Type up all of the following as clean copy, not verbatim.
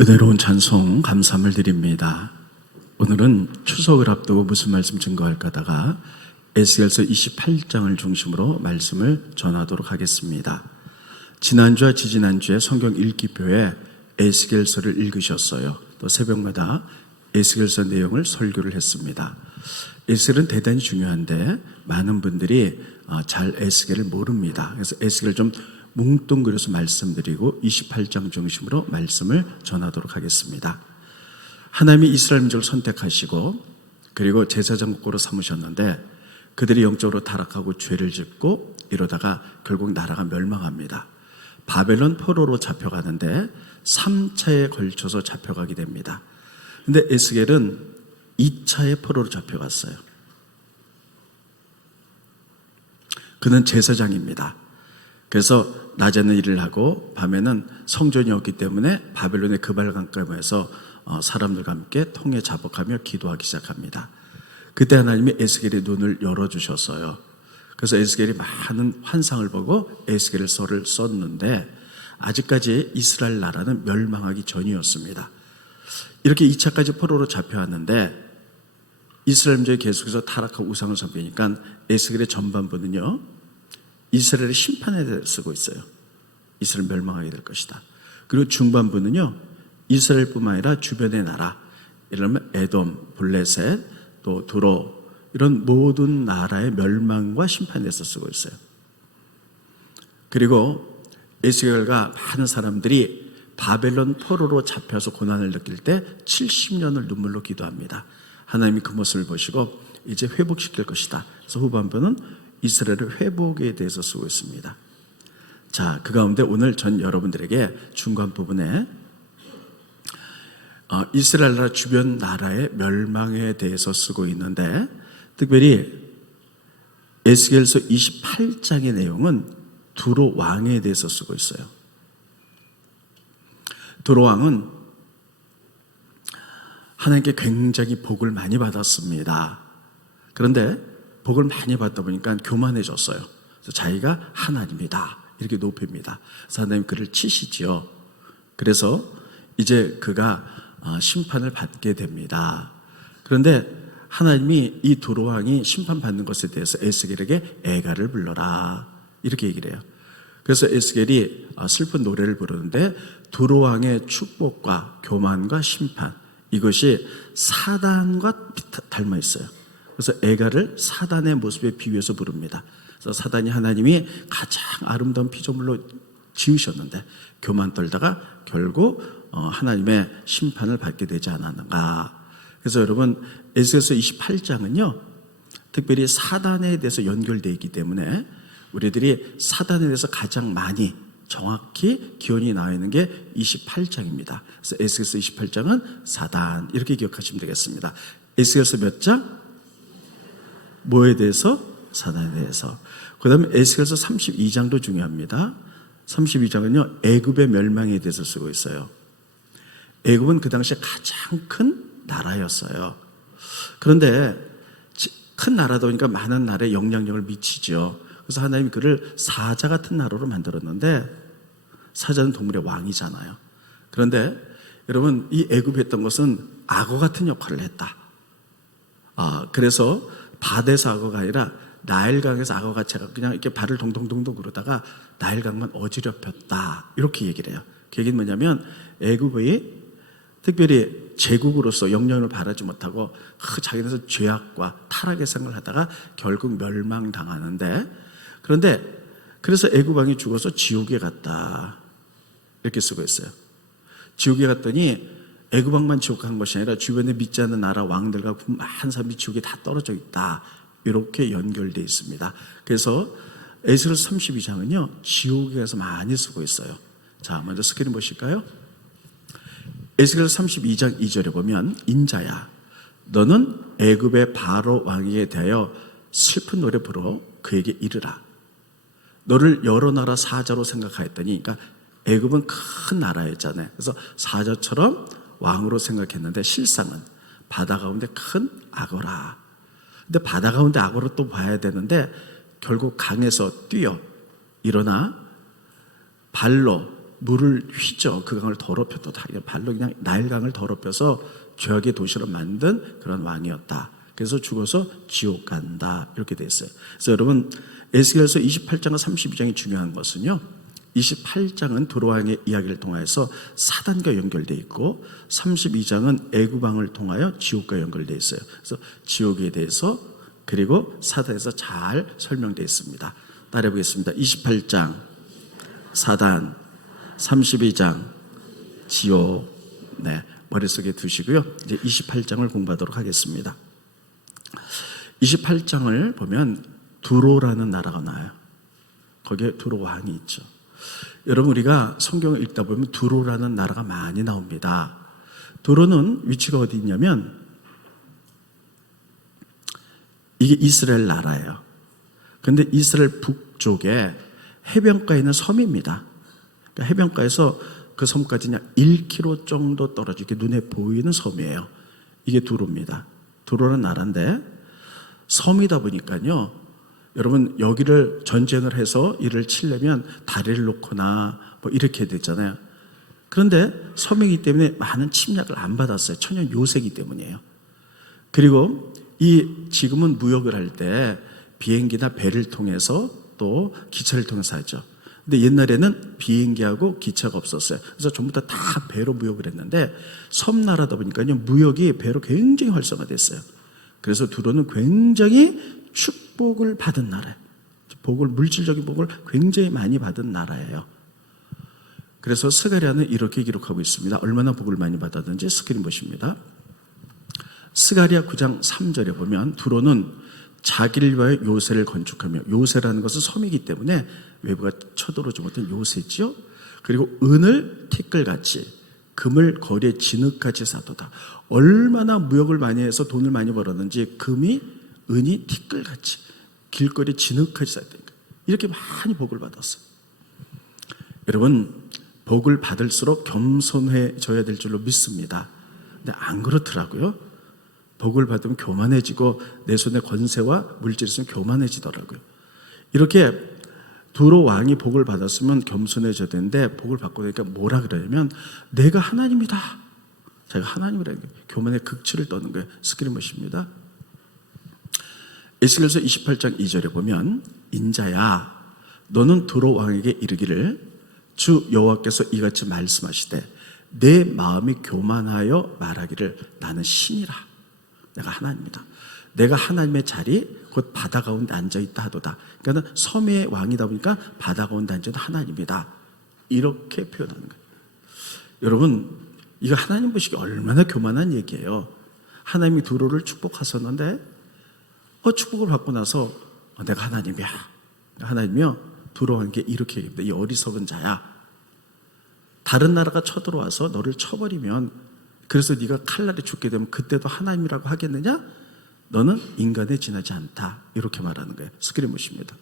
은혜로운 찬송 감사함을 드립니다. 오늘은 추석을 앞두고 무슨 말씀 증거할까 하다가 에스겔서 28장을 중심으로 말씀을 전하도록 하겠습니다. 지난주와 지지난주에 성경 읽기표에 에스겔서를 읽으셨어요. 또 새벽마다 에스겔서 내용을 설교를 했습니다. 에스겔은 대단히 중요한데 많은 분들이 잘 에스겔을 모릅니다. 그래서 에스겔을 좀 뭉뚱그려서 말씀드리고 28장 중심으로 말씀을 전하도록 하겠습니다. 하나님이 이스라엘 민족을 선택하시고 그리고 제사장국으로 삼으셨는데 그들이 영적으로 타락하고 죄를 짓고 이러다가 결국 나라가 멸망합니다. 바벨론 포로로 잡혀가는데 3차에 걸쳐서 잡혀가게 됩니다. 근데 에스겔은 2차에 포로로 잡혀갔어요. 그는 제사장입니다. 그래서 낮에는 일을 하고 밤에는 성전이 없기 때문에 바벨론의 그발강가에서 사람들과 함께 통에 자복하며 기도하기 시작합니다. 그때 하나님이 에스겔의 눈을 열어주셨어요. 그래서 에스겔이 많은 환상을 보고 에스겔서를 썼는데 아직까지 이스라엘 나라는 멸망하기 전이었습니다. 이렇게 2차까지 포로로 잡혀왔는데 이스라엘 민족이 계속해서 타락하고 우상을 섬기니까 에스겔의 전반부는요 이스라엘의 심판에 대해 쓰고 있어요. 이스라엘 멸망하게 될 것이다. 그리고 중반부는요 이스라엘뿐만 아니라 주변의 나라, 이러면 에돔, 블레셋, 또 두로 이런 모든 나라의 멸망과 심판에 대해서 쓰고 있어요. 그리고 에스겔과 많은 사람들이 바벨론 포로로 잡혀서 고난을 느낄 때 70년을 눈물로 기도합니다. 하나님이 그 모습을 보시고 이제 회복시킬 것이다. 그래서 후반부는 이스라엘의 회복에 대해서 쓰고 있습니다. 자, 그 가운데 오늘 전 여러분들에게 중간 부분에 이스라엘 나라 주변 나라의 멸망에 대해서 쓰고 있는데 특별히 에스겔서 28장의 내용은 두로 왕에 대해서 쓰고 있어요. 두로 왕은 하나님께 굉장히 복을 많이 받았습니다. 그런데 복을 많이 받다 보니까 교만해졌어요. 그래서 자기가 하나님이다 이렇게 높입니다. 그래서 하나님 그를 치시지요. 그래서 이제 그가 심판을 받게 됩니다. 그런데 하나님이 이 두로 왕이 심판받는 것에 대해서 에스겔에게 애가를 불러라 이렇게 얘기를 해요. 그래서 에스겔이 슬픈 노래를 부르는데 두로 왕의 축복과 교만과 심판 이것이 사단과 닮아 있어요. 그래서 애가를 사단의 모습에 비유해서 부릅니다. 그래서 사단이 하나님이 가장 아름다운 피조물로 지으셨는데 교만 떨다가 결국 하나님의 심판을 받게 되지 않았는가. 그래서 여러분 에스겔서 28장은요 특별히 사단에 대해서 연결되어 있기 때문에 우리들이 사단에 대해서 가장 많이 정확히 기원이 나와 있는 게 28장입니다. 그래서 에스겔서 28장은 사단 이렇게 기억하시면 되겠습니다. 에스겔서 몇 장? 뭐에 대해서? 사단에 대해서. 그 다음에 에스겔서 32장도 중요합니다. 32장은요 애굽의 멸망에 대해서 쓰고 있어요. 애굽은 그 당시에 가장 큰 나라였어요. 그런데 큰 나라다 보니까 많은 나라에 영향력을 미치죠. 그래서 하나님이 그를 사자 같은 나라로 만들었는데 사자는 동물의 왕이잖아요. 그런데 여러분 이 애굽이 했던 것은 악어 같은 역할을 했다. 그래서 바다에서 악어가 아니라 나일강에서 악어가 그냥 이렇게 발을 동동동동 그러다가 나일강만 어지럽혔다 이렇게 얘기를 해요. 그 얘기는 뭐냐면 애굽의 특별히 제국으로서 영향을 발하지 못하고 자기네서 죄악과 타락의 생활을 하다가 결국 멸망당하는데 그런데 그래서 애굽 왕이 죽어서 지옥에 갔다 이렇게 쓰고 있어요. 지옥에 갔더니 애굽 왕만 지옥 간 것이 아니라 주변에 믿지 않는 나라 왕들과 많은 사람이 지옥에 다 떨어져 있다 이렇게 연결되어 있습니다. 그래서 에스겔 32장은요 지옥에 가서 많이 쓰고 있어요. 자, 먼저 스크린 보실까요? 에스겔 32장 2절에 보면 인자야 너는 애굽의 바로 왕에게 대하여 슬픈 노래 부르어 그에게 이르라. 너를 여러 나라 사자로 생각하였더니 그러니까 애굽은 큰 나라였잖아요. 그래서 사자처럼 왕으로 생각했는데 실상은 바다 가운데 큰 악어라. 근데 바다 가운데 악어를 또 봐야 되는데 결국 강에서 뛰어 일어나 발로 물을 휘죠. 그 강을 더럽혔다. 발로 그냥 나일강을 더럽혀서 죄악의 도시로 만든 그런 왕이었다. 그래서 죽어서 지옥 간다. 이렇게 돼 있어요. 그래서 여러분, 에스겔서 28장과 32장이 중요한 것은요, 28장은 두로왕의 이야기를 통해서 사단과 연결되어 있고 32장은 애구방을 통하여 지옥과 연결되어 있어요. 그래서 지옥에 대해서 그리고 사단에서 잘 설명되어 있습니다. 따라해 보겠습니다. 28장 사단, 32장 지옥. 네, 머릿속에 두시고요. 이제 28장을 공부하도록 하겠습니다. 28장을 보면 두로라는 나라가 나와요. 거기에 두로 왕이 있죠. 여러분, 우리가 성경을 읽다 보면 두로라는 나라가 많이 나옵니다. 두로는 위치가 어디 있냐면 이게 이스라엘 나라예요. 그런데 이스라엘 북쪽에 해변가에 있는 섬입니다. 그러니까 해변가에서 그 섬까지 그냥 1km 정도 떨어져 이렇게 눈에 보이는 섬이에요. 이게 두로입니다. 두로라는 나라인데 섬이다 보니까요, 여러분, 여기를 전쟁을 해서 이를 치려면 다리를 놓거나 뭐 이렇게 되잖아요. 그런데 섬이기 때문에 많은 침략을 안 받았어요. 천연 요새이기 때문이에요. 그리고 지금은 무역을 할 때 비행기나 배를 통해서 또 기차를 통해서 하죠. 근데 옛날에는 비행기하고 기차가 없었어요. 그래서 전부 다 배로 무역을 했는데 섬나라다 보니까요, 무역이 배로 굉장히 활성화됐어요. 그래서 두로는 굉장히 축복을 받은 나라예요. 물질적인 복을 굉장히 많이 받은 나라예요. 그래서 스가랴는 이렇게 기록하고 있습니다. 얼마나 복을 많이 받았는지 스크린 보십니다. 스가랴 9장 3절에 보면 두로는 자기를 위하여 요새를 건축하며, 요새라는 것은 섬이기 때문에 외부가 쳐들어오지 못한 요새지요. 그리고 은을 티끌같이, 금을 거리에 진흙같이 쌓도다. 얼마나 무역을 많이 해서 돈을 많이 벌었는지 은이 티끌같이 길거리 진흙같이 쌓였다니까. 이렇게 많이 복을 받았어요. 여러분, 복을 받을수록 겸손해져야 될 줄로 믿습니다. 근데 안 그렇더라고요. 복을 받으면 교만해지고 내 손에 권세와 물질이 있으면 교만해지더라고요. 이렇게 두로 왕이 복을 받았으면 겸손해져야 되는데 복을 받고 나니까 뭐라 그러냐면 내가 하나님이다. 자기가 하나님이라는 게 교만의 극치를 떠는 거예요. 스크린 보십니다. 에스겔서 28장 2절에 보면 인자야 너는 두로 왕에게 이르기를 주 여호와께서 이같이 말씀하시되 내 마음이 교만하여 말하기를 나는 신이라. 내가 하나님이다. 내가 하나님의 자리 곧 바다 가운데 앉아있다 하도다. 그러니까 섬의 왕이다 보니까 바다 가운데 앉아있는 하나님이다. 이렇게 표현하는 거예요. 여러분, 이거 하나님 보시기 얼마나 교만한 얘기예요. 하나님이 두로를 축복하셨는데 축복을 받고 나서 내가 하나님이야. 하나님이요, 두로 왕에게 이렇게 얘기합니다. 이 어리석은 자야. 다른 나라가 쳐들어와서 너를 쳐버리면, 그래서 네가 칼날에 죽게 되면 그때도 하나님이라고 하겠느냐? 너는 인간에 지나지 않다. 이렇게 말하는 거예요. 스크린 보십니다.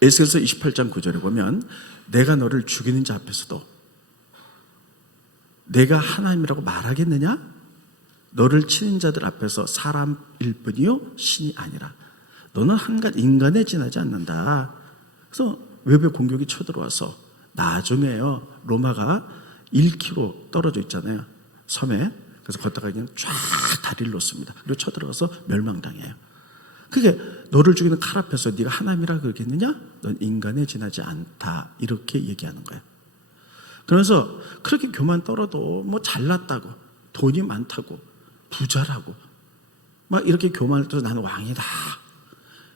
에스겔서 28장 9절에 보면 내가 너를 죽이는 자 앞에서도 내가 하나님이라고 말하겠느냐? 너를 치는 자들 앞에서 사람일 뿐이요 신이 아니라 너는 한간 인간에 지나지 않는다. 그래서 외부의 공격이 쳐들어와서 나중에요, 로마가 1km 떨어져 있잖아요, 섬에. 그래서 걷다가 그냥 쫙 다리를 놓습니다. 그리고 쳐들어가서 멸망당해요. 그게 너를 죽이는 칼 앞에서 네가 하나님이라 그러겠느냐? 넌 인간에 지나지 않다. 이렇게 얘기하는 거예요. 그래서 그렇게 교만 떨어도 뭐 잘났다고, 돈이 많다고, 부자라고 막 이렇게 교만을 떨어서 나는 왕이다.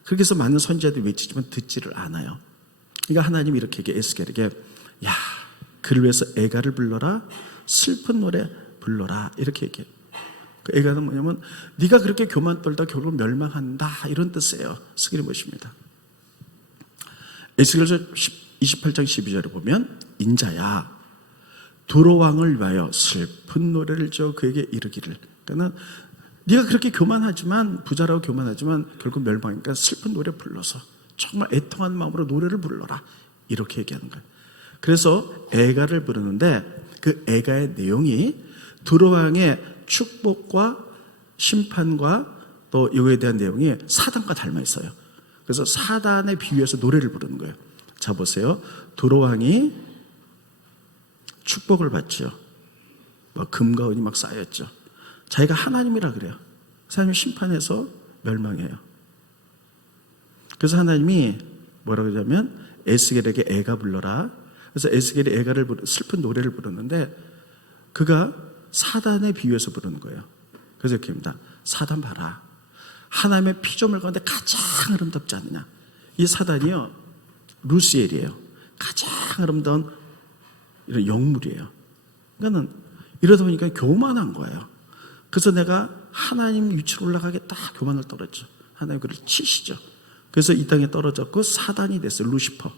그렇게 해서 많은 선지자들이 외치지만 듣지를 않아요. 그러니까 하나님이 이렇게 얘기해, 에스겔에게 야, 그를 위해서 애가를 불러라, 슬픈 노래 불러라, 이렇게 얘기해요. 그 애가는 뭐냐면 네가 그렇게 교만 떨다 결국 멸망한다, 이런 뜻이에요. 스크린 보십니다. 에스겔서 28장 12절에 보면 인자야 두로 왕을 위하여 슬픈 노래를 지어 그에게 이르기를. 그러니까 네가 그렇게 교만하지만, 부자라고 교만하지만 결국 멸망이니까 슬픈 노래 불러서 정말 애통한 마음으로 노래를 불러라, 이렇게 얘기하는 거예요. 그래서 애가를 부르는데 그 애가의 내용이 두로 왕의 축복과 심판과 또 이거에 대한 내용이 사단과 닮아 있어요. 그래서 사단에 비유해서 노래를 부르는 거예요. 자, 보세요. 두로 왕이 축복을 받죠. 막 금과 은이 막 쌓였죠. 자기가 하나님이라 그래요. 하나님 심판해서 멸망해요. 그래서 하나님이 뭐라 그러냐면 에스겔에게 애가 불러라. 그래서 에스겔이 애가를 슬픈 노래를 부르는데 그가 사단에 비유해서 부르는 거예요. 그래서 이렇게 합니다. 사단 봐라. 하나님의 피조물 가운데 가장 아름답지 않느냐. 이 사단이요, 루시엘이에요. 가장 아름다운 이런 영물이에요. 그러니까 이러다 보니까 교만한 거예요. 그래서 내가 하나님 위치로 올라가겠다. 교만을 떨었죠. 하나님 그를 치시죠. 그래서 이 땅에 떨어졌고 사단이 됐어요. 루시퍼.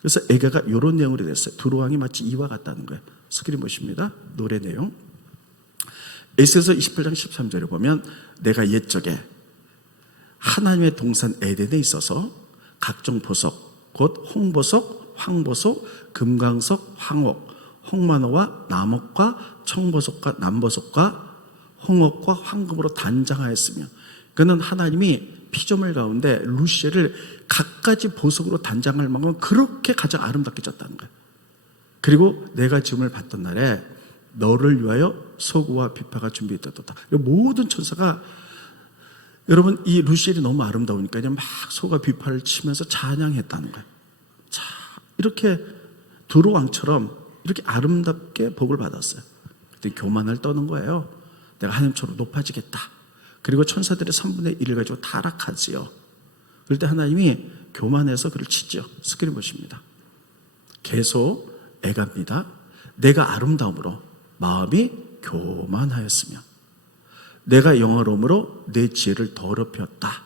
그래서 애가가 이런 내용으로 됐어요. 두로왕이 마치 이와 같다는 거예요. 스크린 보십니다. 노래 내용. 에스겔서 28장 13절에 보면 내가 옛적에 하나님의 동산 에덴에 있어서 각종 보석 곧 홍보석, 황보석, 금강석, 황옥, 홍만호와 남옥과 청보석과 남보석과 홍옥과 황금으로 단장하였으며 그는 하나님이 피조물 가운데 루시엘을 갖가지 보석으로 단장할 만큼 그렇게 가장 아름답게 졌다는 거예요. 그리고 내가 지음을 받던 날에 너를 위하여 소구와 비파가 준비되었다. 모든 천사가 여러분 이 루시엘이 너무 아름다우니까 막 소가 비파를 치면서 찬양했다는 거예요. 자, 이렇게 두로왕처럼 이렇게 아름답게 복을 받았어요. 그때 교만을 떠는 거예요. 내가 하나님처럼 높아지겠다. 그리고 천사들의 3분의 1을 가지고 타락하지요. 그럴 때 하나님이 교만해서 그를 치죠. 스크린 보십니다. 계속 애갑니다. 내가 아름다움으로 마음이 교만하였으며 내가 영화로움으로 내 지혜를 더럽혔다.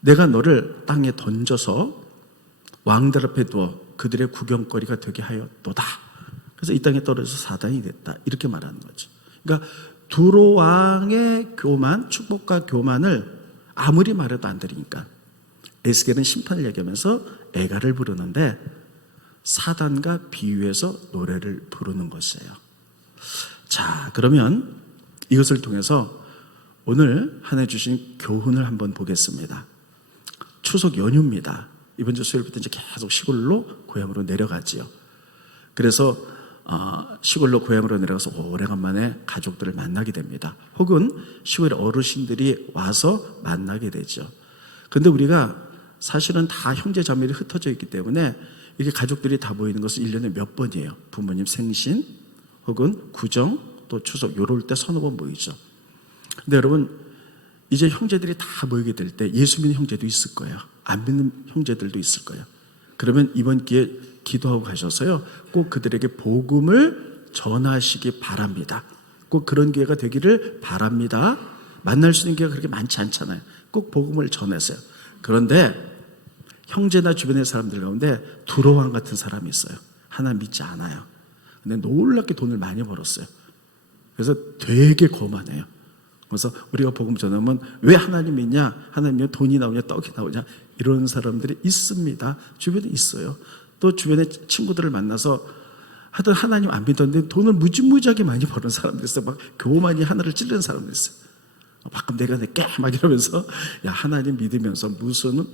내가 너를 땅에 던져서 왕들 앞에 두어 그들의 구경거리가 되게 하였도다. 그래서 이 땅에 떨어져서 사단이 됐다. 이렇게 말하는 거죠. 그러니까 두로왕의 교만, 축복과 교만을 아무리 말해도 안 들으니까 에스겔은 심판을 얘기하면서 애가를 부르는데 사단과 비유해서 노래를 부르는 것이에요. 자, 그러면 이것을 통해서 오늘 한 해 주신 교훈을 한번 보겠습니다. 추석 연휴입니다. 이번 주 수요일부터 이제 계속 시골로 고향으로 내려가지요. 그래서 시골로 고향으로 내려가서 오래간만에 가족들을 만나게 됩니다. 혹은 시골에 어르신들이 와서 만나게 되죠. 그런데 우리가 사실은 다 형제 자매들이 흩어져 있기 때문에 이게 가족들이 다 모이는 것은 1년에 몇 번이에요. 부모님 생신 혹은 구정 또 추석 요럴 때 서너 번 모이죠. 근데 여러분 이제 형제들이 다 모이게 될 때 예수 믿는 형제도 있을 거예요. 안 믿는 형제들도 있을 거예요. 그러면 이번 기회에 기도하고 가셔서요 꼭 그들에게 복음을 전하시기 바랍니다. 꼭 그런 기회가 되기를 바랍니다. 만날 수 있는 기회가 그렇게 많지 않잖아요. 꼭 복음을 전하세요. 그런데 형제나 주변의 사람들 가운데 두로왕 같은 사람이 있어요. 하나님 믿지 않아요. 근데 놀랍게 돈을 많이 벌었어요. 그래서 되게 거만해요. 그래서 우리가 복음 전하면 왜 하나님 믿냐? 하나님이 돈이 나오냐 떡이 나오냐? 이런 사람들이 있습니다. 주변에 있어요. 또 주변에 친구들을 만나서 하여튼 하나님 안 믿었는데 돈을 무지무지하게 많이 버는 사람들 있어요. 막 교만이 하늘을 찌르는 사람들 있어요. 가끔 내가 내게 막 이러면서 야 하나님 믿으면서 무슨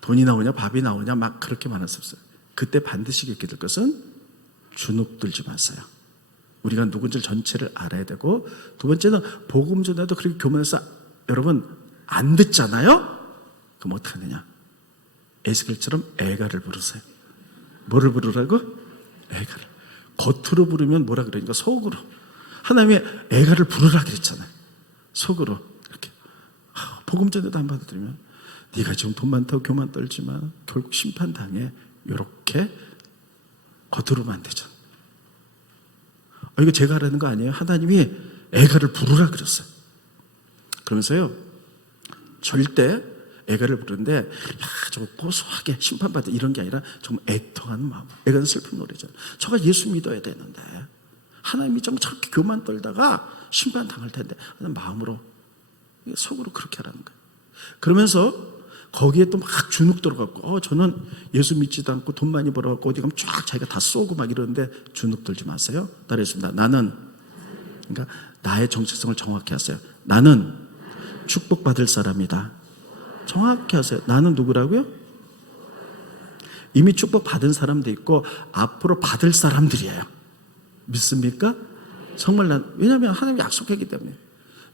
돈이 나오냐 밥이 나오냐 막 그렇게 말할 수 없어요. 그때 반드시 겪게 될 것은 주눅 들지 마세요. 우리가 누군지 전체를 알아야 되고 두 번째는 복음 전에도 그렇게 교만해서 여러분 안 듣잖아요. 그럼 어떻게 하느냐? 에스겔처럼 애가를 부르세요. 뭐를 부르라고? 애가를. 겉으로 부르면 뭐라 그러니까 속으로. 하나님의 애가를 부르라 그랬잖아요. 속으로 이렇게 복음 전에도 안 받아들이면 네가 지금 돈 많다고 교만 떨지만 결국 심판당해. 이렇게 겉으로만 안 되죠. 이거 제가 하라는 거 아니에요. 하나님이 애가를 부르라 그랬어요. 그러면서요 절대 애가를 부르는데 야 저거 고소하게 심판받아 이런 게 아니라 정말 애통하는 마음. 애가는 슬픈 노래잖아요. 저가 예수 믿어야 되는데 하나님이 좀 저렇게 교만 떨다가 심판 당할 텐데 하는 마음으로 속으로 그렇게 하라는 거예요. 그러면서 거기에 또 막 주눅 들어갖고 저는 예수 믿지도 않고 돈 많이 벌어갖고 어디 가면 쫙 자기가 다 쏘고 막 이러는데 주눅 들지 마세요. 따라했습니다. 나는 그러니까 나의 정체성을 정확히 하세요. 나는 축복받을 사람이다. 정확히 하세요. 나는 누구라고요? 이미 축복 받은 사람도 있고 앞으로 받을 사람들이에요. 믿습니까? 정말 왜냐하면 하나님이 약속했기 때문에.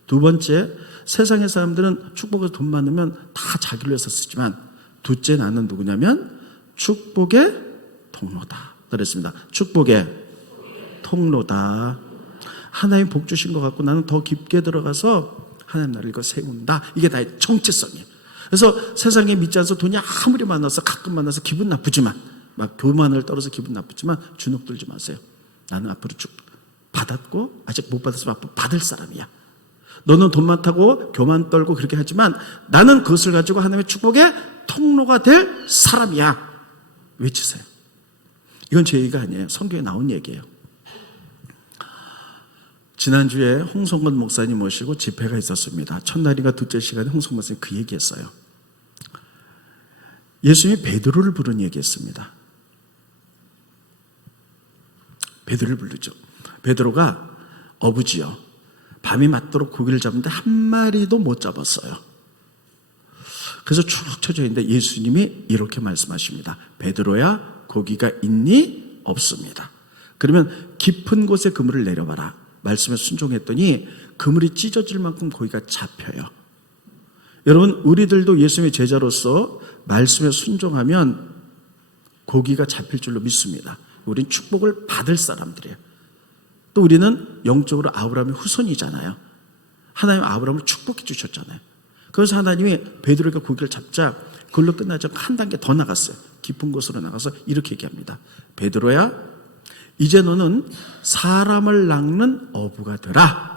두 번째, 세상의 사람들은 축복에서 돈 많으면 다 자기를 위해서 쓰지만 둘째 나는 누구냐면 축복의 통로다. 그랬습니다. 축복의 통로다. 하나님 복 주신 것 같고 나는 더 깊게 들어가서 하나님 나를 이거 세운다. 이게 나의 정체성이에요. 그래서 세상에 믿지 않아서 돈이 아무리 많아서 가끔 만나서 기분 나쁘지만 막 교만을 떨어서 기분 나쁘지만 주눅 들지 마세요. 나는 앞으로 쭉 받았고 아직 못 받았으면 앞으로 받을 사람이야. 너는 돈 많다고 교만 떨고 그렇게 하지만 나는 그것을 가지고 하나님의 축복의 통로가 될 사람이야. 외치세요. 이건 제 얘기가 아니에요. 성경에 나온 얘기예요. 지난주에 홍성건 목사님 모시고 집회가 있었습니다. 첫날인가 둘째 시간에 홍성건 목사님 그 얘기했어요. 예수님이 베드로를 부른 얘기했습니다. 베드로를 부르죠. 베드로가 어부지요. 밤이 맞도록 고기를 잡는데 한 마리도 못 잡았어요. 그래서 쭉 쳐져 있는데 예수님이 이렇게 말씀하십니다. 베드로야 고기가 있니? 없습니다. 그러면 깊은 곳에 그물을 내려봐라. 말씀에 순종했더니 그물이 찢어질 만큼 고기가 잡혀요. 여러분 우리들도 예수님의 제자로서 말씀에 순종하면 고기가 잡힐 줄로 믿습니다. 우린 축복을 받을 사람들이에요. 또 우리는 영적으로 아브라함의 후손이잖아요. 하나님 아브라함을 축복해 주셨잖아요. 그래서 하나님이 베드로가 고기를 잡자 그걸로 끝나지 않고 한 단계 더 나갔어요. 깊은 곳으로 나가서 이렇게 얘기합니다. 베드로야 이제 너는 사람을 낚는 어부가 되라.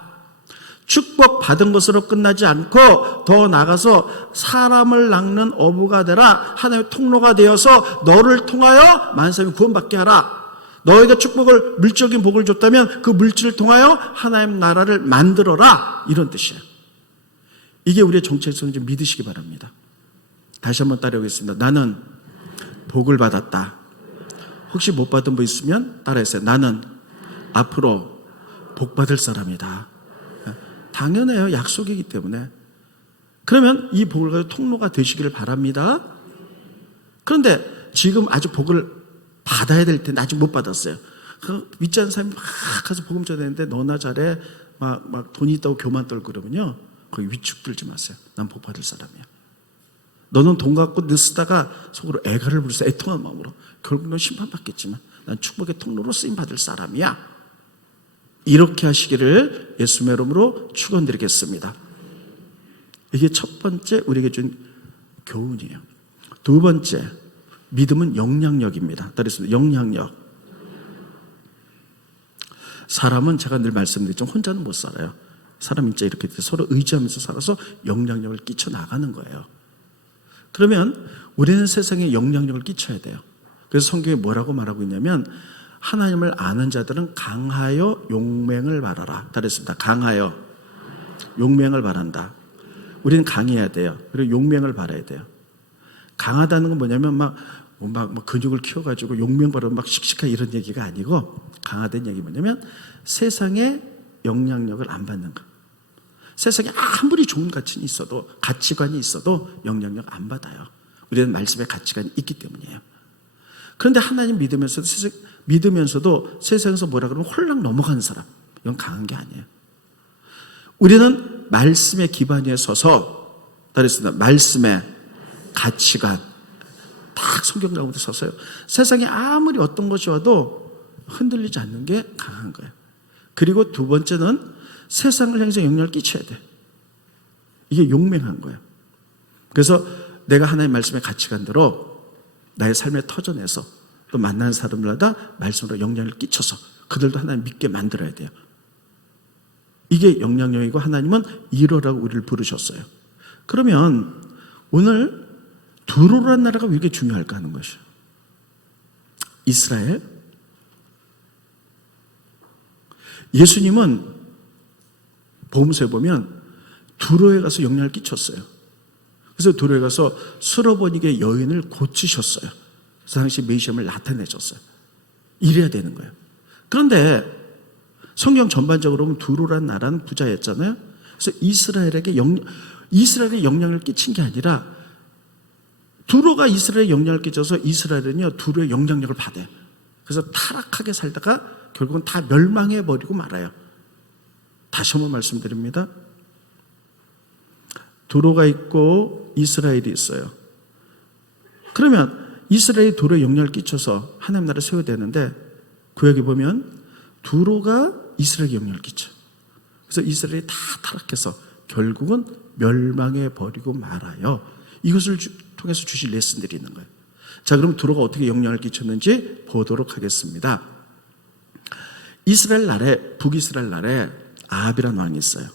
축복 받은 것으로 끝나지 않고 더 나가서 사람을 낚는 어부가 되라. 하나님의 통로가 되어서 너를 통하여 만사람이 구원받게 하라. 너희가 축복을 물질적인 복을 줬다면 그 물질을 통하여 하나님 나라를 만들어라. 이런 뜻이에요. 이게 우리의 정체성인지 믿으시기 바랍니다. 다시 한번 따라오겠습니다. 나는 복을 받았다. 혹시 못 받은 분 있으면 따라했어요. 나는 앞으로 복 받을 사람이다. 당연해요. 약속이기 때문에. 그러면 이 복을 가지고 통로가 되시기를 바랍니다. 그런데 지금 아직 복을 받아야 될 텐데 아직 못 받았어요. 그 믿지 않는 사람이 막 가서 복음 전해야 되는데 너나 잘해 막 돈이 있다고 교만 떨고 그러면요. 거기 위축 들지 마세요. 난 복 받을 사람이야. 너는 돈 갖고 느쓰다가 속으로 애가를 부르서 애통한 마음으로 결국 넌 심판받겠지만 난 축복의 통로로 쓰임받을 사람이야. 이렇게 하시기를 예수님의 이름으로 축원드리겠습니다. 이게 첫 번째 우리에게 준 교훈이에요. 두 번째 믿음은 영향력입니다. 따르겠습니다. 영향력. 사람은 제가 늘 말씀드리지만 혼자는 못 살아요. 사람이 진짜 이렇게 서로 의지하면서 살아서 영향력을 끼쳐 나가는 거예요. 그러면 우리는 세상에 영향력을 끼쳐야 돼요. 그래서 성경에 뭐라고 말하고 있냐면 하나님을 아는 자들은 강하여 용맹을 바라라. 따르겠습니다. 강하여 용맹을 바란다. 우리는 강해야 돼요. 그리고 용맹을 바라야 돼요. 강하다는 건 뭐냐면 막 근육을 키워가지고 용맹 바르고 막 씩씩한 이런 얘기가 아니고 강하다는 얘기 뭐냐면 세상에 영향력을 안 받는 거. 세상에 아무리 좋은 가치관이 있어도 영향력 안 받아요. 우리는 말씀의 가치관이 있기 때문이에요. 그런데 하나님 믿으면서도 세상에서 뭐라 그러면 홀랑 넘어가는 사람, 이건 강한 게 아니에요. 우리는 말씀의 기반 위에 서서, 따르겠습니다. 말씀의 가치관, 딱 성경 가운데 서서요. 세상에 아무리 어떤 것이 와도 흔들리지 않는 게 강한 거예요. 그리고 두 번째는 세상을 향해서 영향을 끼쳐야 돼. 이게 용맹한 거예요. 그래서 내가 하나님의 말씀의 가치관대로 나의 삶에 터져내서 또 만나는 사람들마다 말씀으로 영향을 끼쳐서 그들도 하나님 믿게 만들어야 돼요. 이게 영향력이고 하나님은 이러라고 우리를 부르셨어요. 그러면 오늘 두로라는 나라가 왜 이렇게 중요할까 하는 것이에요. 이스라엘. 예수님은 복음서에 보면 두로에 가서 영향을 끼쳤어요. 그래서 두로에 가서 수로보니게 여인을 고치셨어요. 그 당시 메시아를 나타내셨어요. 이래야 되는 거예요. 그런데 성경 전반적으로 보면 두로라는 나라는 부자였잖아요. 그래서 이스라엘의 영향을 끼친 게 아니라 두로가 이스라엘에 영향을 끼쳐서 이스라엘은요 두로의 영향력을 받아요. 그래서 타락하게 살다가 결국은 다 멸망해버리고 말아요. 다시 한번 말씀드립니다. 두로가 있고 이스라엘이 있어요. 그러면 이스라엘이 두로에 영향을 끼쳐서 하나님 나라를 세워야 되는데 구약에 보면 두로가 이스라엘에 영향을 끼쳐. 그래서 이스라엘이 다 타락해서 결국은 멸망해버리고 말아요. 이것을 통해서 주실 레슨들이 있는 거예요. 자, 그럼 두로가 어떻게 영향을 끼쳤는지 보도록 하겠습니다. 이스라엘 나라에, 북이스라엘 나라에 아합이라는 왕이 있어요.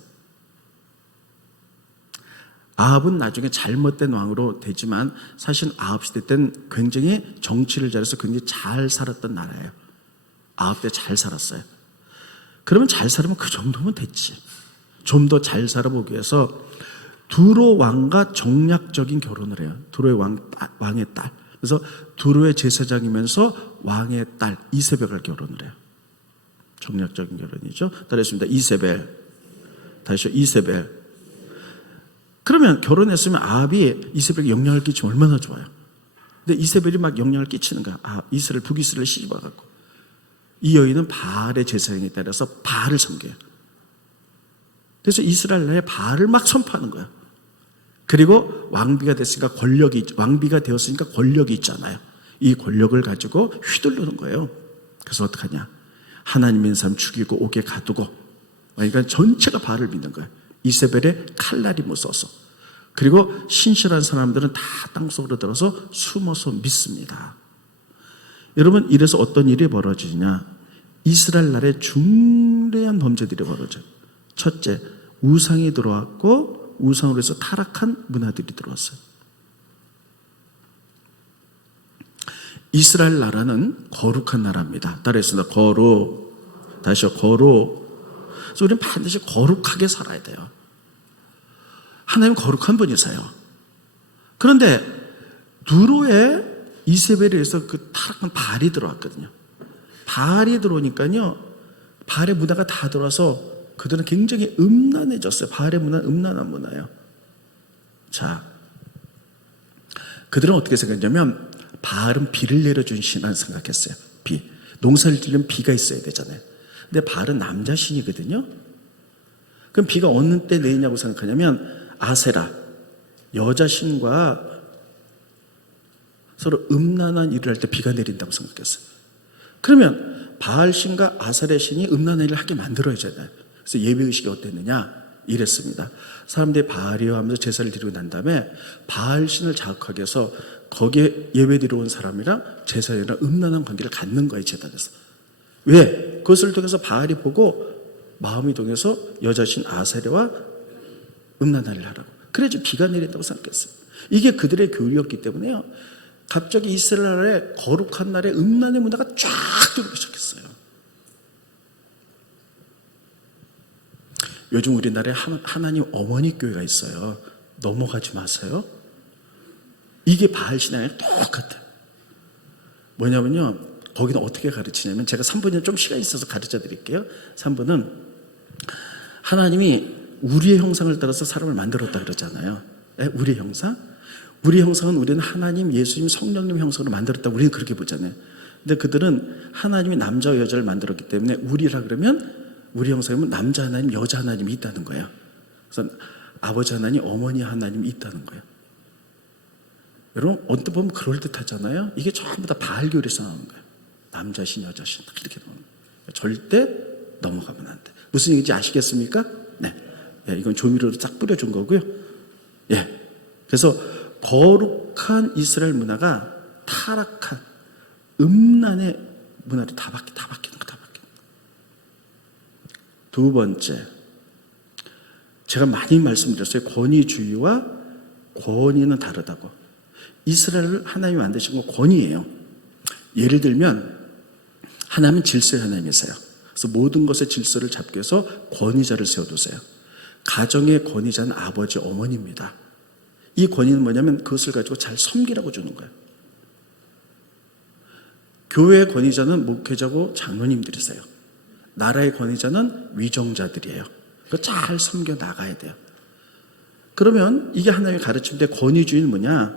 아합은 나중에 잘못된 왕으로 되지만 사실 아합 시대 때는 굉장히 정치를 잘해서 굉장히 잘 살았던 나라예요. 아합 때 잘 살았어요. 그러면 잘 살면 그 정도면 됐지. 좀 더 잘 살아보기 위해서 두로 왕과 정략적인 결혼을 해요. 두로의 왕의 딸. 그래서 두로의 제사장이면서 왕의 딸 이세벨을 결혼을 해요. 정략적인 결혼이죠. 따라했습니다. 이세벨. 다시요. 이세벨. 그러면 결혼했으면 아합이 이세벨에게 영향을 끼치면 얼마나 좋아요. 근데 이세벨이 막 영향을 끼치는 거야. 이스라엘, 북이스라엘 시집와갖고. 이 여인은 바알의 제사장에 따라서 바알을 섬겨요. 그래서 이스라엘 나라에 바알을 막 선포하는 거야. 그리고 왕비가 되었으니까 권력이 있잖아요. 이 권력을 가지고 휘둘르는 거예요. 그래서 어떡하냐. 하나님인 사람 죽이고 옥에 가두고. 그러니까 전체가 바알을 믿는 거예요. 이세벨의 칼날이 무서워서. 그리고 신실한 사람들은 다 땅속으로 들어서 숨어서 믿습니다. 여러분, 이래서 어떤 일이 벌어지냐. 이스라엘 나라에 중대한 범죄들이 벌어져요. 첫째, 우상이 들어왔고 우상으로 해서 타락한 문화들이 들어왔어요. 이스라엘 나라는 거룩한 나라입니다. 따라했습니다. 거룩. 다시요. 거룩. 그래서 우리는 반드시 거룩하게 살아야 돼요. 하나님 거룩한 분이세요. 그런데 두로에 이세벨에 의해서 그 타락한 바알이 들어왔거든요. 바알이 들어오니까요, 바알의 문화가 다 들어와서 그들은 굉장히 음란해졌어요. 바알의 문화는 음란한 문화예요. 자, 그들은 어떻게 생각했냐면 바알은 비를 내려준 신이라고 생각했어요. 비. 농사를 지으려면 비가 있어야 되잖아요. 근데 바알은 남자 신이거든요. 그럼 비가 어느 때 내리냐고 생각하냐면 아세라, 여자 신과 서로 음란한 일을 할 때 비가 내린다고 생각했어요. 그러면 바알 신과 아세라 신이 음란한 일을 하게 만들어야잖아요. 그래서 예배의식이 어땠느냐? 이랬습니다. 사람들이 바알이요 하면서 제사를 드리고 난 다음에 바알 신을 자극하기 위해서 거기에 예배드리러 온 사람이랑 제사장이랑 음란한 관계를 갖는 거예요, 제단에서. 왜? 그것을 통해서 바알이 보고 마음이 동해서 여자신 아세라와 음란한 일을 하라고. 그래야지 비가 내린다고 생각했어요. 이게 그들의 교리였기 때문에요. 갑자기 이스라엘의 거룩한 날에 음란의 문화가 쫙 들어오기 시작했어요. 요즘 우리나라에 하나님 어머니 교회가 있어요. 넘어가지 마세요. 이게 바알 신앙이랑 똑같아요. 뭐냐면요, 거기는 어떻게 가르치냐면, 제가 3분은 좀 시간이 있어서 가르쳐 드릴게요. 3분은 하나님이 우리의 형상을 따라서 사람을 만들었다 그러잖아요. 우리의 형상? 우리의 형상은 우리는 하나님, 예수님, 성령님 형상으로 만들었다고 우리는 그렇게 보잖아요. 근데 그들은 하나님이 남자와 여자를 만들었기 때문에 우리라 그러면 우리 형상이면 남자 하나님, 여자 하나님이 있다는 거예요. 그래서 아버지 하나님, 어머니 하나님이 있다는 거예요. 여러분, 언뜻 보면 그럴듯하잖아요. 이게 전부 다 바알 교리에서 나오는 거예요. 남자신, 여자신 이렇게 나오는 거예요. 절대 넘어가면 안 돼. 무슨 얘기인지 아시겠습니까? 네. 이건 조미료로 딱 뿌려준 거고요. 예. 그래서 거룩한 이스라엘 문화가 타락한 음란의 문화로 다 바뀌는 거. 두 번째, 제가 많이 말씀드렸어요. 권위주의와 권위는 다르다고. 이스라엘을 하나님이 만드신 건 권위예요. 예를 들면 하나님은 질서의 하나님이세요. 그래서 모든 것의 질서를 잡기 위해서 권위자를 세워두세요. 가정의 권위자는 아버지, 어머니입니다. 이 권위는 뭐냐면 그것을 가지고 잘 섬기라고 주는 거예요. 교회의 권위자는 목회자고 장로님들이세요. 나라의 권위자는 위정자들이에요. 잘 섬겨 나가야 돼요. 그러면 이게 하나님의 가르침인데, 권위주의는 뭐냐?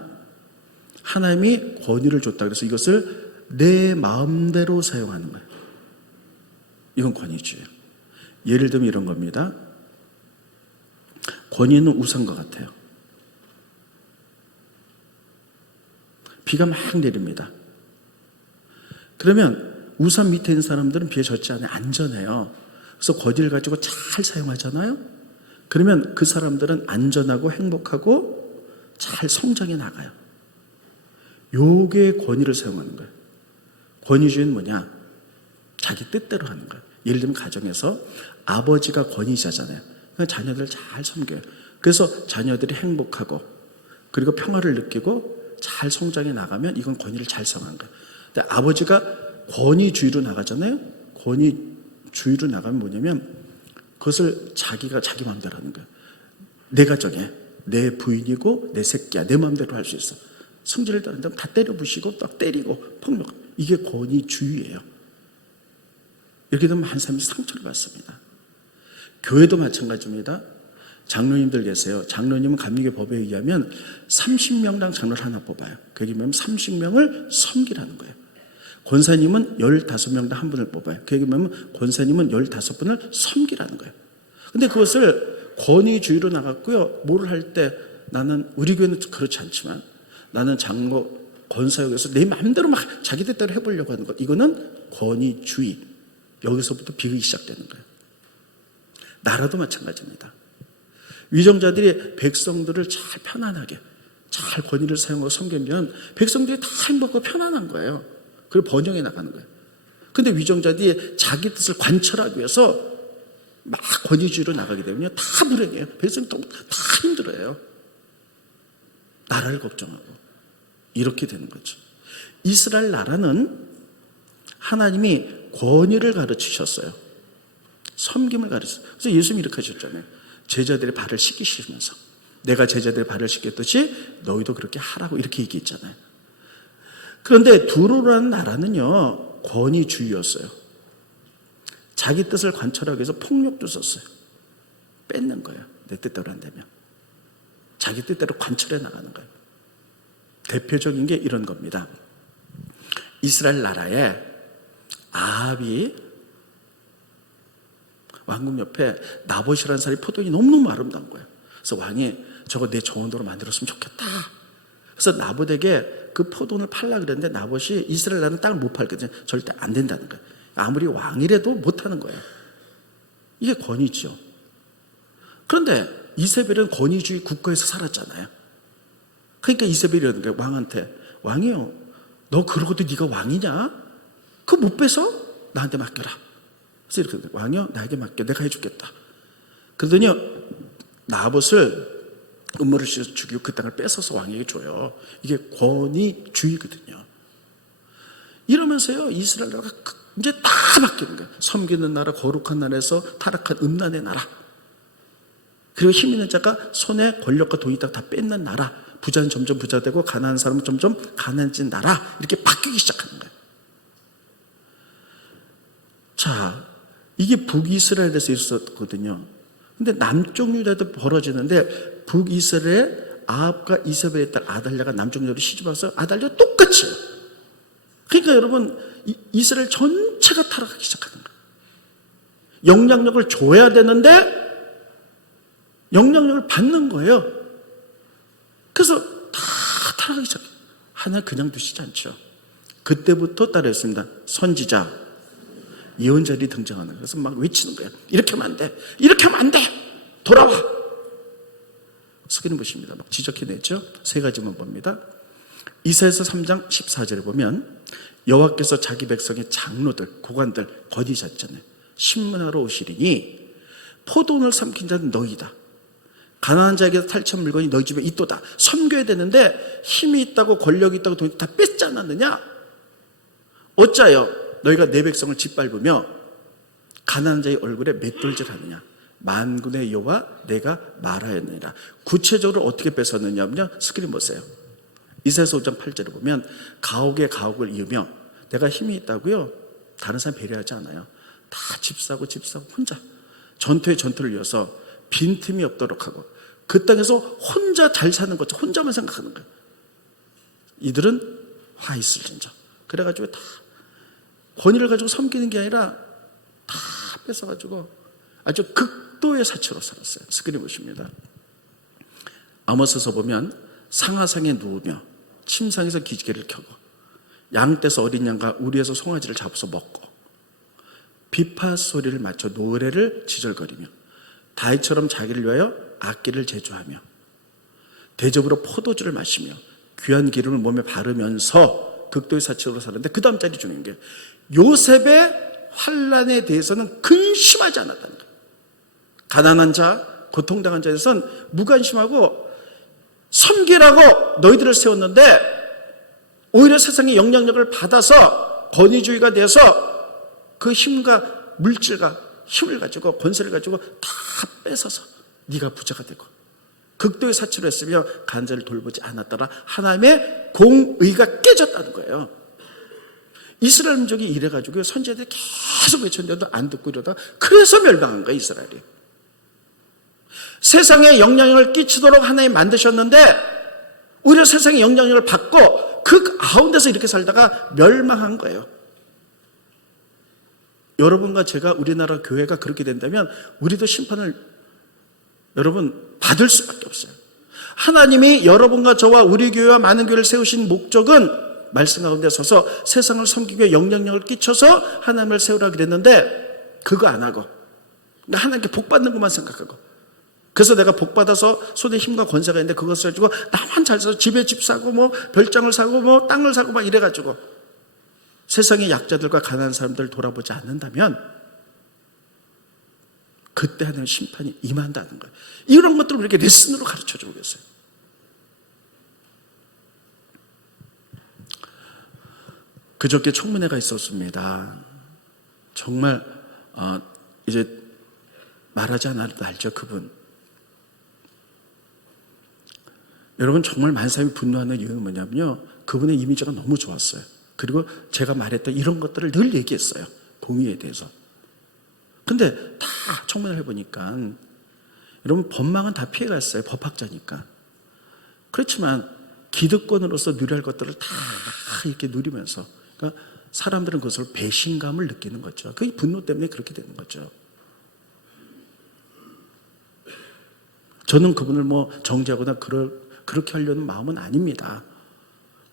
하나님이 권위를 줬다 그래서 이것을 내 마음대로 사용하는 거예요. 이건 권위주의예요. 예를 들면 이런 겁니다. 권위는 우산과 같아요. 비가 막 내립니다. 그러면 우산 밑에 있는 사람들은 비에 젖지 않아요. 안전해요. 그래서 권위를 가지고 잘 사용하잖아요. 그러면 그 사람들은 안전하고 행복하고 잘 성장해 나가요. 요게 권위를 사용하는 거예요. 권위주의는 뭐냐? 자기 뜻대로 하는 거예요. 예를 들면 가정에서 아버지가 권위자잖아요. 자녀들을 잘 섬겨요. 그래서 자녀들이 행복하고 그리고 평화를 느끼고 잘 성장해 나가면 이건 권위를 잘 사용하는 거예요. 근데 아버지가 권위주의로 나가잖아요. 권위주의로 나가면 뭐냐면 그것을 자기가 자기 마음대로 하는 거예요. 내 가정에 내 부인이고 내 새끼야 내 마음대로 할 수 있어. 성질을 따른다면 다 때려 부시고 딱 때리고 폭력. 이게 권위주의예요. 이렇게 되면 한 사람이 상처를 받습니다. 교회도 마찬가지입니다. 장로님들 계세요. 장로님은 감리교 법에 의하면 30명당 장로를 하나 뽑아요. 그게 뭐냐면 30명을 섬기라는 거예요. 권사님은 15명당 한 분을 뽑아요. 그게 뭐냐면 권사님은 15분을 섬기라는 거예요. 근데 그것을 권위주의로 나갔고요. 뭐를 할 때 나는 우리 교회는 그렇지 않지만 나는 장로 권사역에서 내 마음대로 막 자기 뜻대로 해보려고 하는 것. 이거는 권위주의. 여기서부터 비극이 시작되는 거예요. 나라도 마찬가지입니다. 위정자들이 백성들을 잘 편안하게 잘 권위를 사용하고 섬기면 백성들이 다 행복하고 편안한 거예요. 그리고 번영해 나가는 거예요. 근데 위정자들이 자기 뜻을 관철하기 위해서 막 권위주의로 나가게 되면 다 불행해요. 백성들 다 힘들어요. 나라를 걱정하고 이렇게 되는 거죠. 이스라엘 나라는 하나님이 권위를 가르치셨어요. 섬김을 가르쳤어요. 그래서 예수님이 이렇게 하셨잖아요. 제자들의 발을 씻기시면서 내가 제자들의 발을 씻겼듯이 너희도 그렇게 하라고 이렇게 얘기했잖아요. 그런데 두로라는 나라는요 권위주의였어요. 자기 뜻을 관철하기 위해서 폭력도 썼어요. 뺏는 거예요. 내 뜻대로 한다면 자기 뜻대로 관철해 나가는 거예요. 대표적인 게 이런 겁니다. 이스라엘 나라에 아합이 왕궁 옆에 나봇이라는 사람이 포도원이 너무너무 아름다운 거예요. 그래서 왕이 저거 내 정원도로 만들었으면 좋겠다. 그래서 나봇에게 그 포도원을 팔려고 그랬는데 나봇이 이스라엘 나라는 땅을 못 팔거든요. 절대 안 된다는 거예요. 아무리 왕이라도 못하는 거예요. 이게 권위죠. 그런데 이세벨은 권위주의 국가에서 살았잖아요. 그러니까 이세벨이 이러는 거예요. 왕한테 왕이요 너 그러고도 네가 왕이냐? 그거 못 뺏어? 나한테 맡겨라. 그래서 이렇게 왕이요 나에게 맡겨 내가 해주겠다. 그러더니 나봇을 음모를 씌워서 죽이고 그 땅을 뺏어서 왕에게 줘요. 이게 권위주의거든요. 이러면서요 이스라엘 나라가 이제 다 바뀌는 거예요. 섬기는 나라 거룩한 나라에서 타락한 음란의 나라 그리고 힘 있는 자가 손에 권력과 돈이 다 뺏는 나라 부자는 점점 부자되고 가난한 사람은 점점 가난해진 나라 이렇게 바뀌기 시작하는 거예요. 자 이게 북이스라엘에서 있었거든요. 근데 남쪽 유다도 벌어지는데 북이스라엘에 아합과 이세벨의 딸 아달랴가 남쪽 유다로 시집와서 아달랴 똑같이 해요. 그러니까 여러분 이스라엘 전체가 타락하기 시작하는 거예요. 영향력을 줘야 되는데 영향력을 받는 거예요. 그래서 다 타락하기 시작해요. 하나 그냥 두시지 않죠. 그때부터 따라했습니다. 선지자 예언자들이 등장하는 거예요. 그래서 막 외치는 거예요. 이렇게 하면 안 돼. 이렇게 하면 안 돼. 돌아와. 스크린 보십니다. 막 지적해냈죠. 세 가지만 봅니다. 이사야서 3장 14절에 보면 여호와께서 자기 백성의 장로들, 고관들 거디셨잖아요. 신문하러 오시리니 포도원을 삼킨 자는 너희다. 가난한 자에게서 탈취한 물건이 너희 집에 있도다. 섬겨야 되는데 힘이 있다고 권력이 있다고 돈이 다 뺏지 않았느냐? 어짜요? 너희가 내 백성을 짓밟으며 가난한 자의 얼굴에 맷돌질하느냐? 만군의 여호와 내가 말하였느니라. 구체적으로 어떻게 뺏었느냐면요. 스크린 보세요. 이사야서 5장 8절에 보면 가옥에 가옥을 이으며 내가 힘이 있다고요? 다른 사람 배려하지 않아요. 다 집 사고 혼자 전투에 전투를 이어서 빈틈이 없도록 하고 그 땅에서 혼자 잘 사는 거죠. 혼자만 생각하는 거예요. 이들은 화 있을진저. 그래가지고 다 권위를 가지고 섬기는 게 아니라 다 뺏어가지고 아주 극도의 사치로 살았어요. 스크린 보십니다. 아모스서 보면 상하상에 누우며 침상에서 기지개를 켜고 양떼에서 어린 양과 우리에서 송아지를 잡아서 먹고 비파 소리를 맞춰 노래를 지절거리며 다윗처럼 자기를 위하여 악기를 제조하며 대접으로 포도주를 마시며 귀한 기름을 몸에 바르면서 극도의 사치로 살았는데 그 다음 자리 중요한 게 요셉의 환난에 대해서는 근심하지 않았다는 거예요. 가난한 자, 고통당한 자에 대해서는 무관심하고 섬기라고 너희들을 세웠는데 오히려 세상의 영향력을 받아서 권위주의가 되어서 그 힘과 물질과 힘을 가지고 권세를 가지고 다 뺏어서 네가 부자가 되고 극도의 사치로 했으며 간자를 돌보지 않았더라. 하나님의 공의가 깨졌다는 거예요. 이스라엘 민족이 이래가지고 선지자들이 계속 외쳤는데도 안 듣고 이러다 그래서 멸망한 거예요. 이스라엘이. 세상에 영향력을 끼치도록 하나님 만드셨는데 오히려 세상의 영향력을 받고 그 가운데서 이렇게 살다가 멸망한 거예요. 여러분과 제가 우리나라 교회가 그렇게 된다면 우리도 심판을 여러분 받을 수밖에 없어요. 하나님이 여러분과 저와 우리 교회와 많은 교회를 세우신 목적은 말씀 가운데 서서 세상을 섬기기 위해 영향력을 끼쳐서 하나님을 세우라 그랬는데 그거 안 하고 하나님께 복 받는 것만 생각하고 그래서 내가 복 받아서 손에 힘과 권세가 있는데 그것을 가지고 나만 잘 살아서 집에 집 사고 뭐 별장을 사고 뭐 땅을 사고 막 이래가지고 세상의 약자들과 가난한 사람들을 돌아보지 않는다면 그때 하나님의 심판이 임한다는 거예요. 이런 것들을 우리에게 레슨으로 가르쳐주고 계세요. 그저께 청문회가 있었습니다. 정말 이제 말하지 않아도 알죠, 그분. 여러분 정말 많은 사람이 분노하는 이유는 뭐냐면요, 그분의 이미지가 너무 좋았어요. 그리고 제가 말했던 이런 것들을 늘 얘기했어요, 공의에 대해서. 근데 다 청문회를 해보니까 여러분 법망은 다 피해갔어요. 법학자니까. 그렇지만 기득권으로서 누려야 할 것들을 다 이렇게 누리면서 그러니까 사람들은 그것을 배신감을 느끼는 거죠. 그게 분노 때문에 그렇게 되는 거죠. 저는 그분을 뭐 정죄하거나 그렇게 하려는 마음은 아닙니다.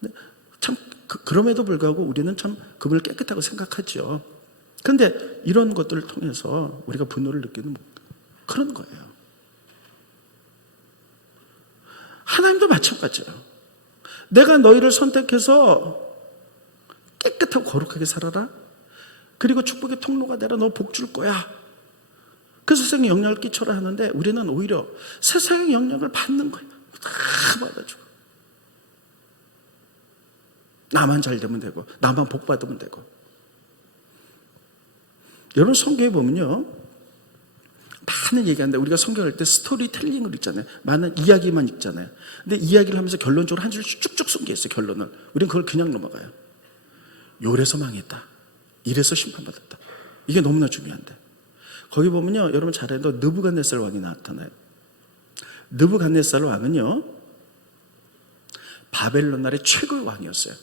근데 참 그럼에도 불구하고 우리는 참 그분을 깨끗하고 생각하죠. 그런데 이런 것들을 통해서 우리가 분노를 느끼는 그런 거예요. 하나님도 마찬가지예요. 내가 너희를 선택해서 깨끗하고 거룩하게 살아라. 그리고 축복의 통로가 되라. 너 복 줄 거야. 그 세상에 영향을 끼쳐라 하는데 우리는 오히려 세상의 영향을 받는 거예요. 다 받아주고. 나만 잘 되면 되고 나만 복 받으면 되고. 여러분 성경에 보면요, 많은 얘기하는데 우리가 성경할 때 스토리텔링을 읽잖아요. 많은 이야기만 읽잖아요. 근데 이야기를 하면서 결론적으로 한 줄씩 쭉쭉 쓴 게 있어요. 결론을. 우리는 그걸 그냥 넘어가요. 요래서 망했다. 이래서 심판받았다. 이게 너무나 중요한데 거기 보면요, 여러분 잘 알던 느부갓네살 왕이 나타나요. 느부갓네살 왕은요, 바벨론 나라의 최고의 왕이었어요.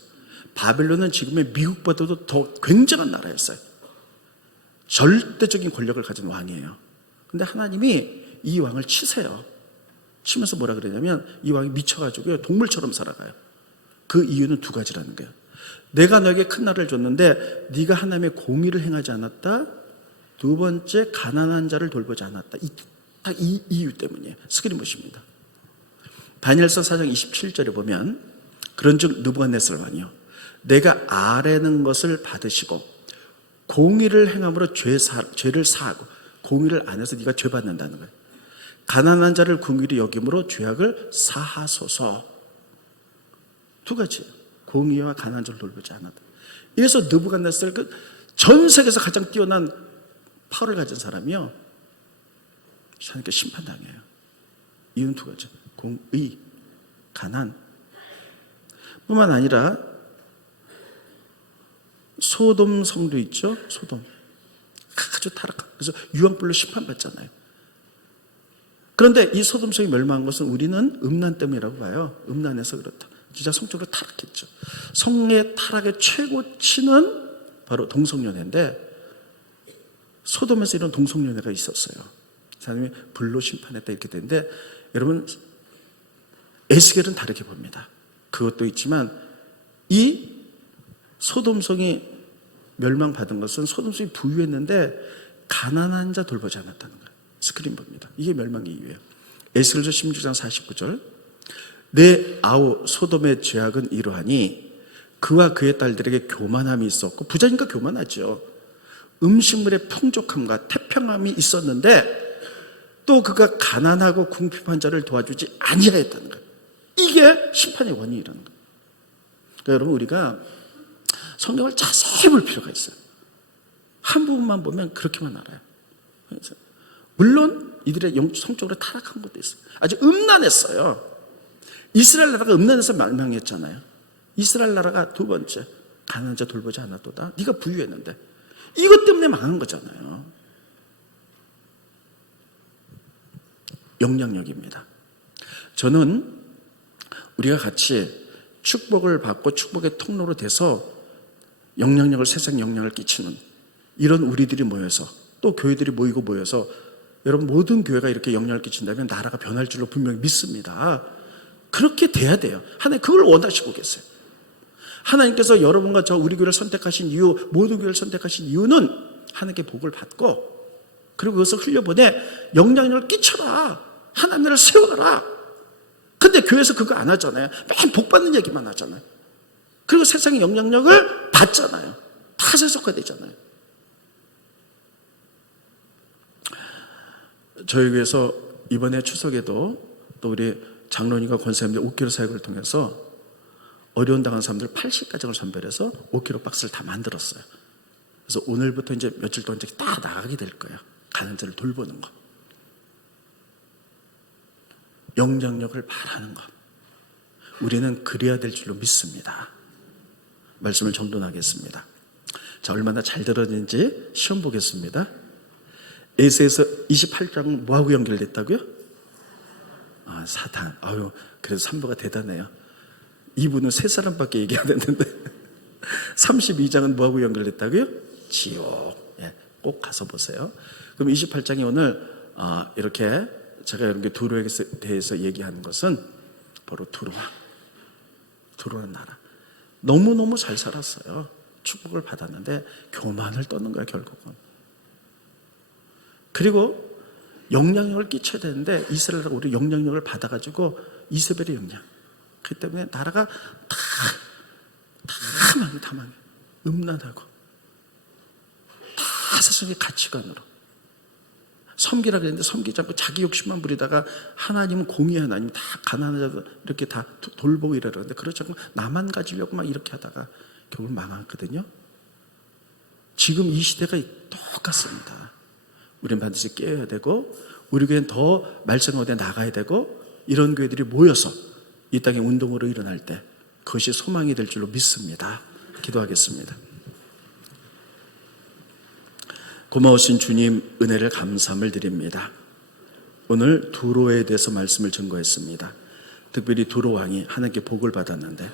바벨론은 지금의 미국보다도 더 굉장한 나라였어요. 절대적인 권력을 가진 왕이에요. 근데 하나님이 이 왕을 치세요. 치면서 뭐라 그러냐면 이 왕이 미쳐가지고 동물처럼 살아가요. 그 이유는 두 가지라는 거예요. 내가 너에게 큰 나라를 줬는데 네가 하나님의 공의를 행하지 않았다. 두 번째, 가난한 자를 돌보지 않았다. 이 이유 때문이에요. 스크린 보십니다. 다니엘서 4장 27절에 보면 그런즉 느부갓네살 왕이요, 내가 아뢰는 것을 받으시고 공의를 행함으로 죄를 사하고 공의를 안 해서 네가 죄 받는다는 거예요. 가난한 자를 긍휼히 여김으로 죄악을 사하소서. 두 가지예요. 공의와 가난한 자를 돌보지 않았다. 이래서 느부갓네살 전 세계에서 가장 뛰어난 파워를 가진 사람이요, 하나님께 심판당해요. 이유는 두 가지. 공의, 가난. 뿐만 아니라 소돔 성도 있죠? 소돔. 아주 타락한. 그래서 유황불로 심판받잖아요. 그런데 이 소돔 성이 멸망한 것은 우리는 음란 때문이라고 봐요. 음란해서 그렇다. 진짜 성적으로 타락했죠. 성의 타락의 최고치는 바로 동성연애인데 소돔에서 이런 동성연애가 있었어요. 하나님이 불로 심판했다 이렇게 되는데 여러분 에스겔은 다르게 봅니다. 그것도 있지만 이 소돔성이 멸망받은 것은 소돔성이 부유했는데 가난한 자 돌보지 않았다는 거예요. 스크린 봅니다. 이게 멸망의 이유예요. 에스겔서 16장 49절 내 아우 소돔의 죄악은 이러하니 그와 그의 딸들에게 교만함이 있었고 부자니까 교만하죠. 음식물의 풍족함과 태평함이 있었는데 또 그가 가난하고 궁핍한 자를 도와주지 아니하였다는 거예요. 이게 심판의 원인이라는 거예요. 그러니까 여러분 우리가 성경을 자세히 볼 필요가 있어요. 한 부분만 보면 그렇게만 알아요. 물론 이들의 성적으로 타락한 것도 있어요. 아주 음란했어요. 이스라엘 나라가 음란해서 멸망했잖아요. 이스라엘 나라가 두 번째 가난한 자 돌보지 않았도다. 네가 부유했는데 이것 때문에 망한 거잖아요. 영향력입니다. 저는 우리가 같이 축복을 받고 축복의 통로로 돼서 영향력을 세상 영향을 끼치는 이런 우리들이 모여서 또 교회들이 모여서 여러분 모든 교회가 이렇게 영향을 끼친다면 나라가 변할 줄로 분명히 믿습니다. 그렇게 돼야 돼요. 하나님 그걸 원하시고 계세요. 하나님께서 여러분과 저 우리 교회를 선택하신 이유, 모든 교회를 선택하신 이유는 하나님께 복을 받고 그리고 그것을 흘려보내 영향력을 끼쳐라. 하나님을 세워라. 근데 교회에서 그거 안 하잖아요. 맨 복 받는 얘기만 하잖아요. 그리고 세상의 영향력을 받잖아요. 다 세속화되잖아요. 저희 교회에서 이번에 추석에도 또 우리 장로님과 권사님들 5kg 사역을 통해서 어려운 당한 사람들 80가정을 선별해서 5kg 박스를 다 만들었어요. 그래서 오늘부터 이제 며칠 동안 이제 다 나가게 될 거예요. 가난한 자를 돌보는 거. 영향력을 바라는 것. 우리는 그래야 될 줄로 믿습니다. 말씀을 정돈하겠습니다. 자, 얼마나 잘 들었는지 시험 보겠습니다. 에스에서 28장은 뭐하고 연결됐다고요? 사탄. 그래서 3부가 대단해요. 2부는 세 사람밖에 얘기 안 했는데 32장은 뭐하고 연결됐다고요? 지옥. 꼭 가서 보세요. 그럼 28장이 오늘 이렇게 제가 이렇게 두로에 대해서 얘기하는 것은 바로 두로는 나라. 너무너무 잘 살았어요. 축복을 받았는데 교만을 떠는 거야 결국은. 그리고 영향력을 끼쳐야 되는데 이스라엘은 우리 영향력을 받아가지고 이세벨의 영향. 그 때문에 나라가 다 망해. 음란하고 다 세상의 가치관으로 섬기라 그랬는데 섬기지 않고 자기 욕심만 부리다가 하나님은 공의 하나님 다 가난한 자도 이렇게 다 돌보고 이러는데 그렇지 않고 나만 가지려고 막 이렇게 하다가 결국 망했거든요. 지금 이 시대가 똑같습니다. 우리는 반드시 깨어야 되고 우리 교회는 더 말씀 어디에 나가야 되고 이런 교회들이 모여서 이 땅에 운동으로 일어날 때 그것이 소망이 될 줄로 믿습니다. 기도하겠습니다. 고마우신 주님 은혜를 감사함을 드립니다. 오늘 두로에 대해서 말씀을 증거했습니다. 특별히 두로 왕이 하나님께 복을 받았는데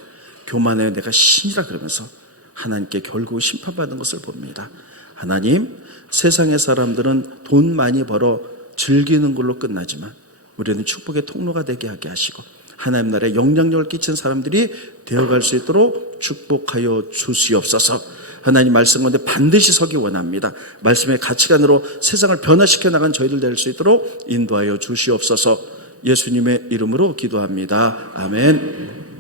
교만해 내가 신이라 그러면서 하나님께 결국 심판받은 것을 봅니다. 하나님, 세상의 사람들은 돈 많이 벌어 즐기는 걸로 끝나지만 우리는 축복의 통로가 되게 하게 하시고 하나님 나라에 영향력을 끼친 사람들이 되어갈 수 있도록 축복하여 주시옵소서. 하나님 말씀 가운데 반드시 서기 원합니다. 말씀의 가치관으로 세상을 변화시켜 나간 저희들 될 수 있도록 인도하여 주시옵소서. 예수님의 이름으로 기도합니다. 아멘.